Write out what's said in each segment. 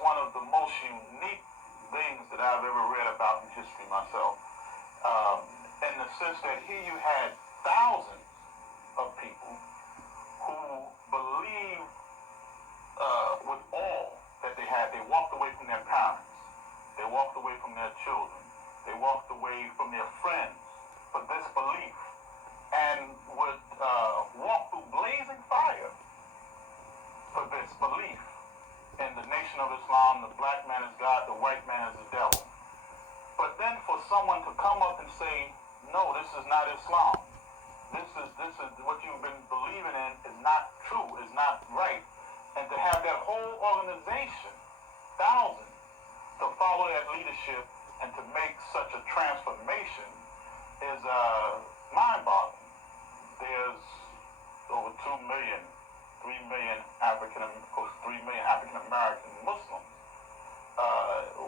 one of the most unique things that I've ever read about in history myself. In the sense that here you had thousands of people who believed with all that they had. They walked away from their parents. They walked away from their children. They walked away from their friends for this belief, and would walk through blazing fire for this belief in the Nation of Islam. The black man is God, the white man is the devil. But then for someone to come up and say, no, this is not Islam. This is what you've been believing in is not true, is not right. And to have that whole organization, thousands, to follow that leadership and to make such a transformation is mind-boggling. There's over 2 million, 3 million close to 3 million African-American Muslims,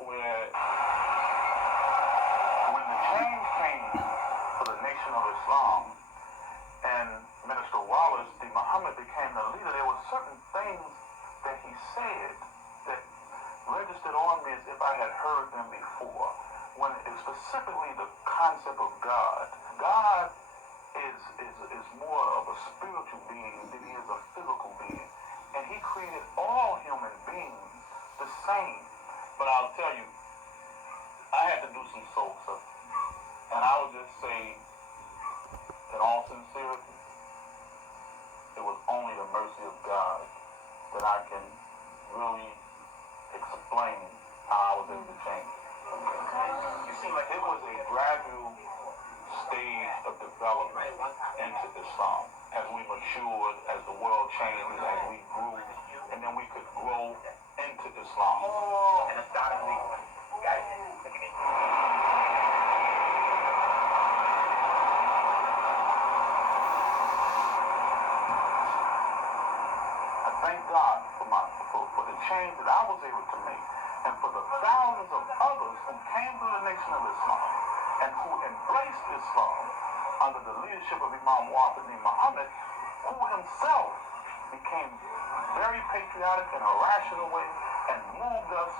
where when the change came for the Nation of Islam and Minister Wallace D. Muhammad became the leader, there were certain things that he said that registered on me as if I had heard them before. When it specifically the concept of God. God is more of a spiritual being than he is a physical being. And he created all human beings the same. But I'll tell you, I had to do some soul searching. And I would just say, in all sincerity, it was only the mercy of God that I can really explain how I was able to change. You seem like it was a gradual stage of development into Islam as we matured, as the world changed, as we grew, and then we could grow into Islam. And astonishingly, guys, look at me. I thank God for the change that I was able to make, and for the thousands of others who came to the Nation of Islam and who embraced Islam under the leadership of Imam Wallace D. Muhammad, who himself became very patriotic in a rational way and moved us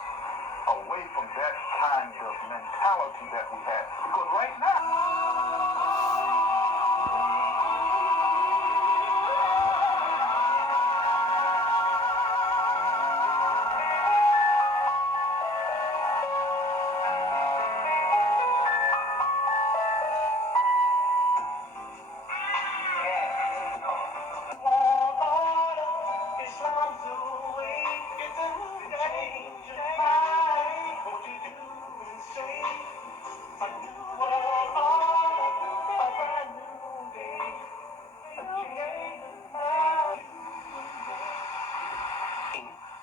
away from that kind of mentality that we had. Because right now,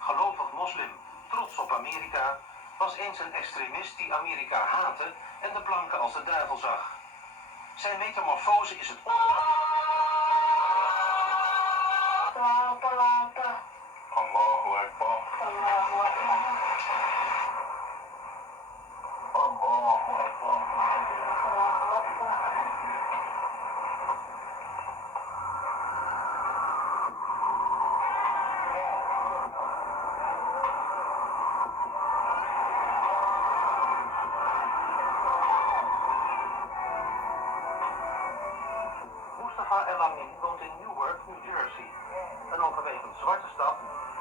gelovig moslim, trots op Amerika, was eens een extremist die Amerika haatte en de blanken als de duivel zag. Zijn metamorfose is het Allahu Akbar. Allahu Akbar. Allahu Akbar. El-Amin woont in Newark, New Jersey. Een overwegend zwarte stad,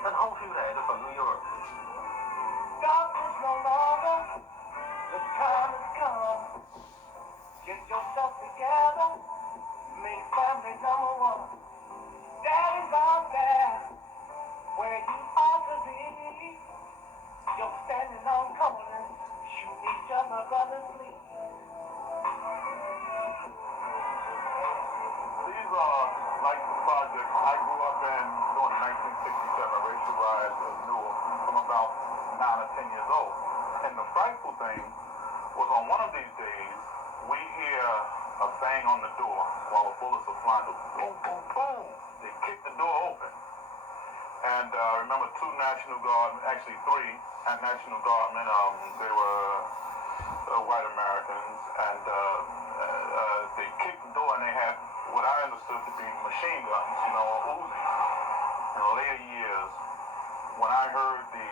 een half uur rijden van New York. Darkness no longer, the time has come. Get yourself together, make family number one. Daddy's out there, where you ought to be. You're standing on corners, shoot each other brothers sleep. These are like the projects I grew up in during 1967, racial riots in Newark, from about 9 or 10 years old. And the frightful thing was on one of these days, we hear a bang on the door while the bullets are flying. Boom, boom, boom. They kicked the door open. And I remember 2 National Guard, actually 3 National Guardmen. They were white Americans, and they kicked the door, and they had what I understood to be machine guns, you know, Uzis. In later years, when I heard the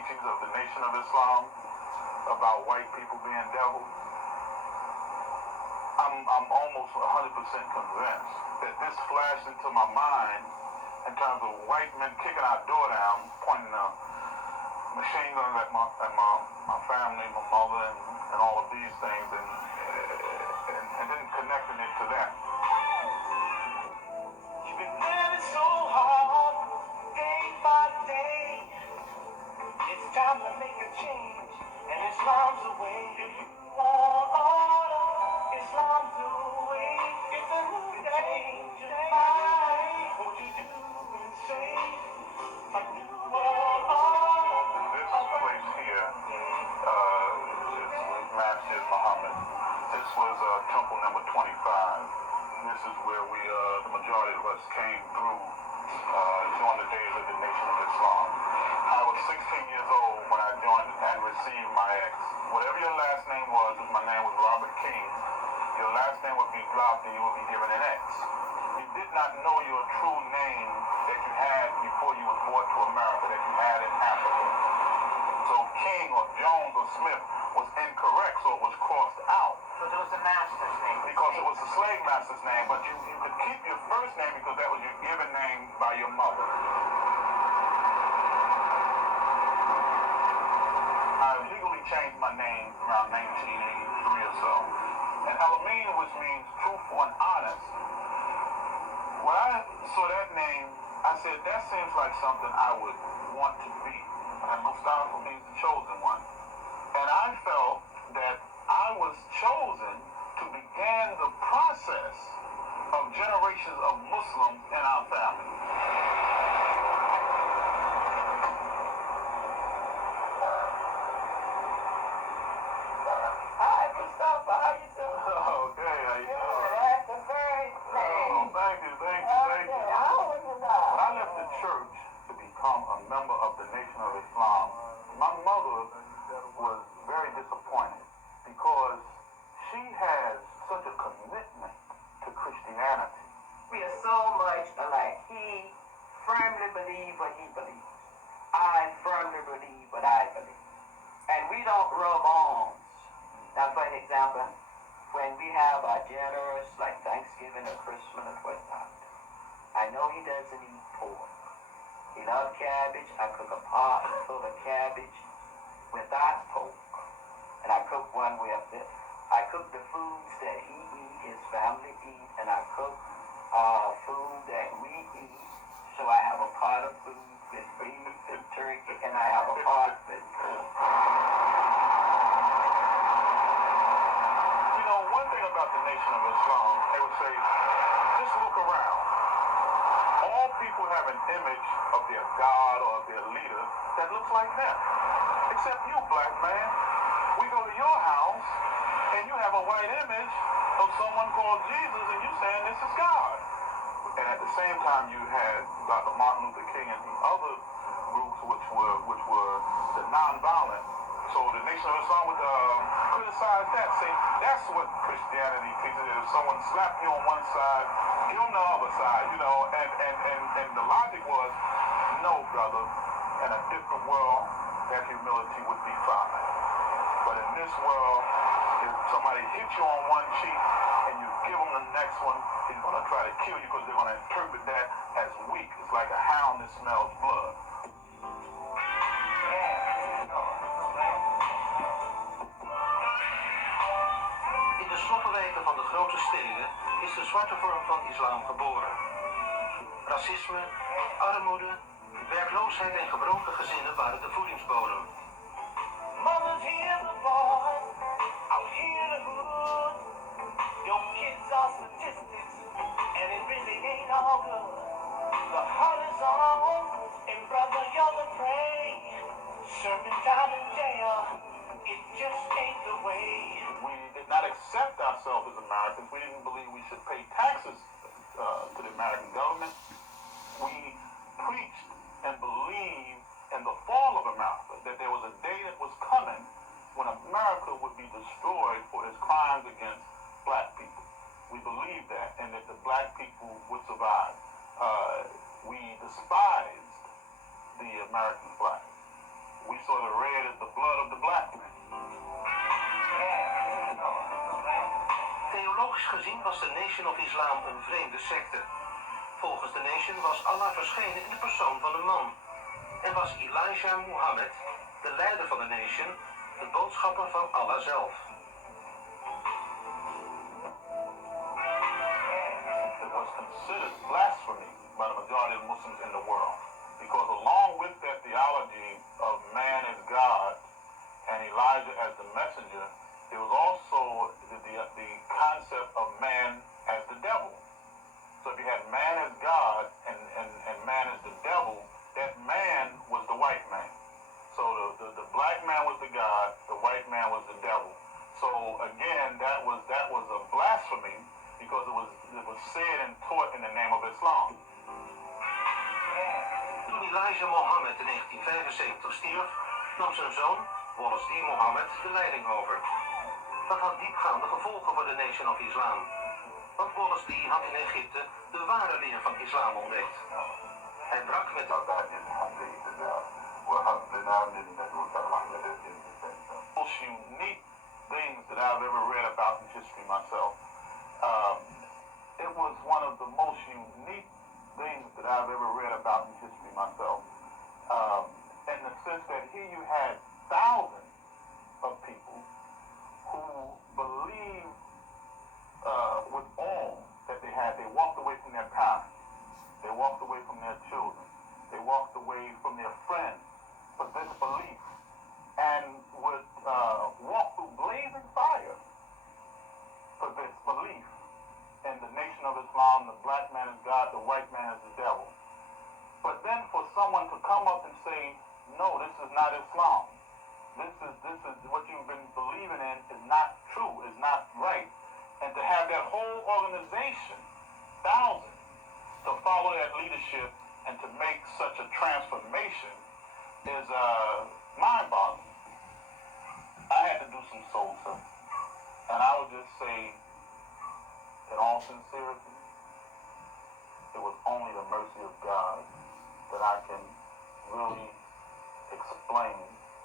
teachings of the Nation of Islam about white people being devils, I'm almost 100% convinced that this flashed into my mind in terms of white men kicking our door down, pointing a machine guns at my family, my mother, and all of these things, and then connecting it to that. You've been living so hard, day by day. It's time to make a change, and Islam's the way. If you want order, Islam's the way. It's a new day, your mind. What you do and say, a new world order. This place here, Masjid Muhammad. This was temple number 25. This is where the majority of us came through during the days of the Nation of Islam. I was 16 years old when I joined and received my ex. Whatever your last name was, if my name was Robert King, your last name would be dropped and you would be given an X. You did not know your true name that you had before you were brought to America, that you had in Africa. So King or Jones or Smith was incorrect, so it was crossed out. Because it was the master's name. Because it was the slave master's name, but you could keep your first name because that was your given name by your mother. I legally changed my name around 1983 or so. And El-Amin, which means truthful and honest. When I saw that name, I said, that seems like something I would want to be. And Mustafa means the chosen one. And I felt that I was chosen to begin the process of generations of Muslims in our family. Hi, Mustafa, how you doing? Okay, how you doing? That's the very thing. Oh, thank you. How old was I? When I left the church to become a member of the Nation of Islam, my mother was very disappointed because she has such a commitment to Christianity. We are so much alike. He firmly believes what he believes. I firmly believe what I believe. And we don't rub arms. Now, for an example, when we have our dinners like Thanksgiving or Christmas or whatnot, I know he doesn't eat pork. He loves cabbage. I cook a pot full of cabbage without pork. And I cook one with it. I cook the foods that he eat, his family eat, and I cook food that we eat. So I have a pot of food with beef and turkey, and I have a pot with pork. You know, one thing about the Nation of Islam, they would say, just look around. All people have an image of their God or of their leader that looks like them. Except you, black man. We go to your house, and you have a white image of someone called Jesus, and you saying this is God. And at the same time, you had Dr. Martin Luther King and the other groups which were the nonviolent. So the Nation of Islam would criticize that, say that's what Christianity teaches. That if someone slapped you on one side, you on the other side, you know. And the logic was, no, brother, in a different world, that humility would be fine. But in this world, if somebody hits you on one cheek and you give them the next one, he's going to try to kill you because they're going to interpret that as weak. It's like a hound that smells blood. In de sloppenwijken van de grote steden is de zwarte vorm van islam geboren. Racisme, armoede, werkloosheid en gebroken gezinnen waren de voedingsbodem. Mother's here, the boy, out here in the hood. Your kids are statistics, and it really ain't all good. The heart is on, and brother, you're the prey. Serving time in jail, it just ain't the way. We did not accept ourselves as Americans. We didn't believe we should pay taxes to the American government. We preached and believed in the fall of America, that there was a day that was coming when America would be destroyed for its crimes against black people. We believed that, and that the black people would survive. We despised the American flag. We saw the red as the blood of the black man. Theologisch gezien was de Nation of Islam een vreemde secte. Volgens de Nation was Allah verschenen in de persoon van een man. En was Elijah Muhammad, de leider van de Nation, de boodschapper van Allah zelf. It was considered blasphemy by the majority of Muslims in the world. Because along with that theology of man as God and Elijah as the messenger, there was also the concept of man as the devil. So if you had man as God and man as the devil, that man was the white man. So the black man was the God, the white man was the devil. So again, that was a blasphemy because it was said and taught in the name of Islam. Toen Elijah Muhammad in 1975 stierf, nam zijn zoon, Wallace D. Muhammad, de leiding over. Dat had diepgaande gevolgen voor de Nation of Islam. Want Wallace D. had in Egypte de ware leer van islam ontdekt. Hij brak met most unique things that I've ever read about in history myself. It was one of the most unique things that I've ever read about in history myself. In the sense that here you had thousands of people who believed with all that they had. They walked away from their parents. They walked away from their children. They walked away from their friends for this belief and would walk through blazing fire for this belief in the Nation of Islam, the black man is God, the white man is the devil. But then for someone to come up and say, no, this is not Islam. This is what you've been believing in is not true, is not right. And to have that whole organization, thousands, to follow that leadership and to make such a transformation is mind-boggling. I had to do some soul searching. And I would just say, in all sincerity, it was only the mercy of God that I can really explain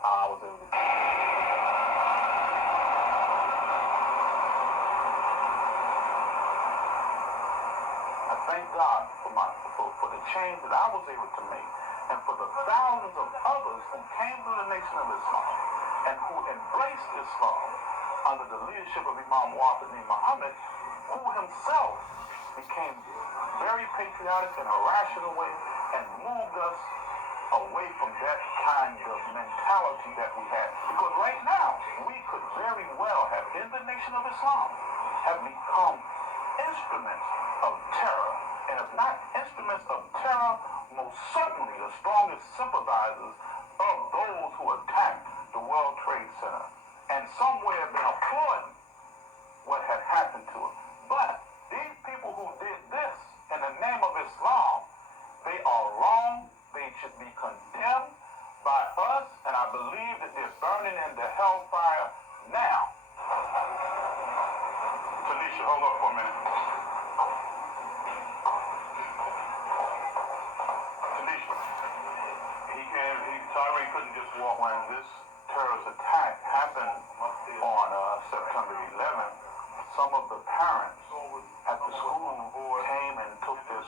how I was able to do it. I thank God for the change that I was able to make and for the thousands of others who came to the Nation of Islam and who embraced Islam under the leadership of Imam Wafa Muhammad, who himself became very patriotic in a rational way and moved us away from that kind of mentality that we had. Because right now, we could very well have, in the Nation of Islam, have become instruments of terror. And if not instruments of terror, most certainly the strongest sympathizers of those who attacked the World Trade Center. And somewhere have been applauding what had happened to it. But these people who did this in the name of Islam, they are wrong. They should be condemned by us, and I believe that they're burning in the hellfire now. Felicia, hold up for a minute. Felicia, he couldn't just walk when this terrorist attack happened on September 11th. Some of the parents at the school came and took their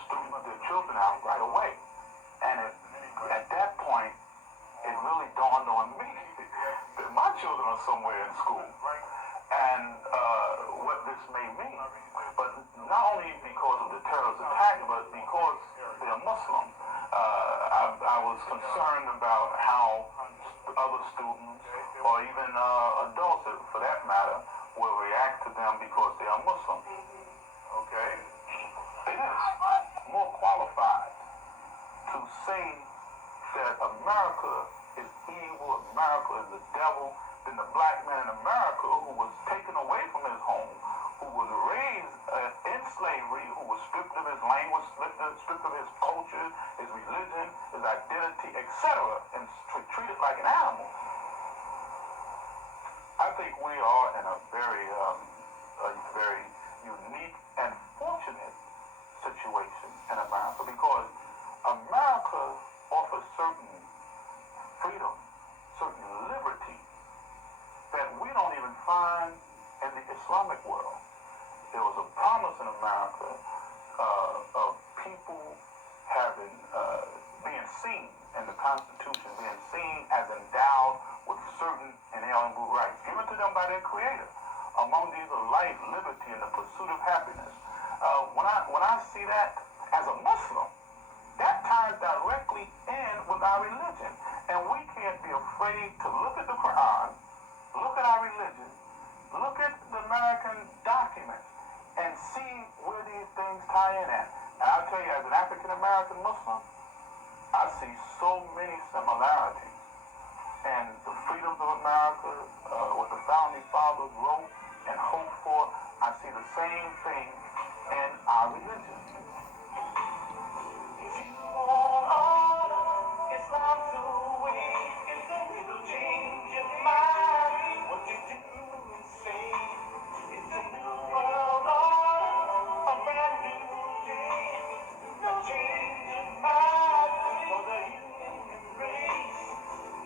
children out right away. And at that point, it really dawned on me that my children are somewhere in school. And what this may mean. But not only because of the terrorist attack, but because they're Muslims. I was concerned about how other students, or even adults for that matter, will react to them because they are Muslim. Okay? It is more qualified to say that America is evil, America is the devil, than the black man in America who was taken away from his home, who was raised in slavery, who was stripped of his language, stripped of his culture, his religion, his identity, etc., and treated like an animal. I think we are in a very unique and fortunate situation in America because America offers certain freedom, certain liberties that we don't even find in the Islamic world. There was a promise in America of people having being seen in the Constitution, being seen as endowed with certain inalienable rights given to them by their Creator. Among these are life, liberty, and the pursuit of happiness. When I see that as a Muslim, that ties directly in with our religion, and we can't be afraid to look at the Quran, look at our religion, look at the American documents, and see where these things tie in at. And I'll tell you, as an African American Muslim, I see so many similarities in the freedoms of America, what the founding fathers wrote and hoped for. I see the same thing in our religion. If you want order, Islam's the way. It'll change your mind. What you do and say. It's a new world order, a brand new day. No change your mind for the human race.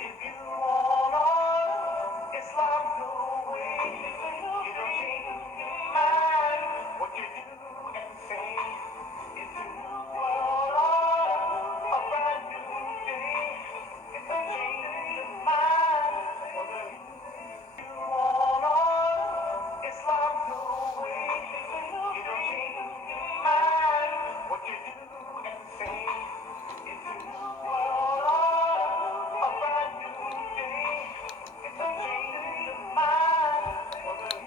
If you want order, Islam's the way. It'll change your mind. What you do and say. It's a new world order, a brand new day. It's a change of mind for the you want order. Islam's the way. It'll change your mind. What you do and say. It's a new world order, a brand new day. It's a change of mind for the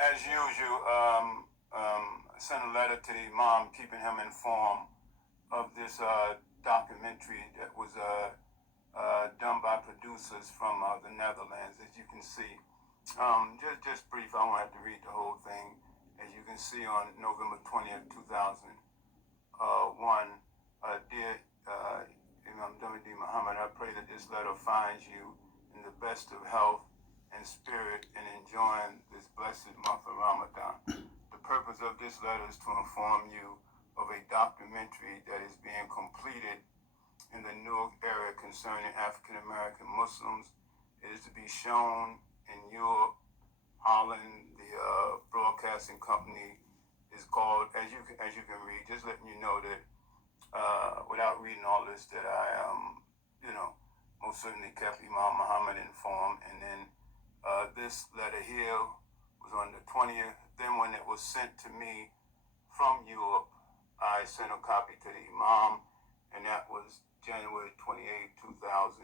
As usual, I sent a letter to the Imam keeping him informed of this documentary that was done by producers from the Netherlands, as you can see. Just brief, I won't have to read the whole thing. As you can see on November 20th, 2001, dear Imam Dumidi Muhammad, I pray that this letter finds you in the best of health and spirit and enjoying this blessed month of Ramadan. The purpose of this letter is to inform you of a documentary that is being completed in the Newark area concerning African American Muslims. It is to be shown in Europe, Holland. The broadcasting company is called, as you can read, just letting you know that without reading all this, that I most certainly kept Imam Muhammad informed. And then this letter here was on the 20th. Then when it was sent to me from Europe, I sent a copy to the Imam, and that was January 28, 2002.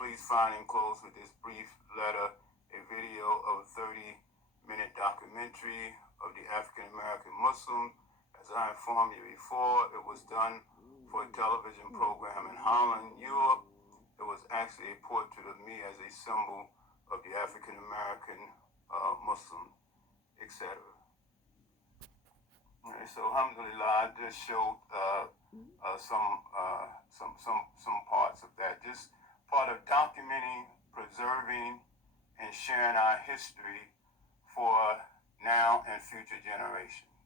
Please find enclosed with this brief letter a video of a 30-minute documentary of the African American Muslim. As I informed you before, it was done for a television program in Holland, Europe. It was actually a portrait of me as a symbol of the African American Muslim, etc. Okay, so alhamdulillah, I just showed some parts of that. Just part of documenting, preserving, and sharing our history for now and future generations.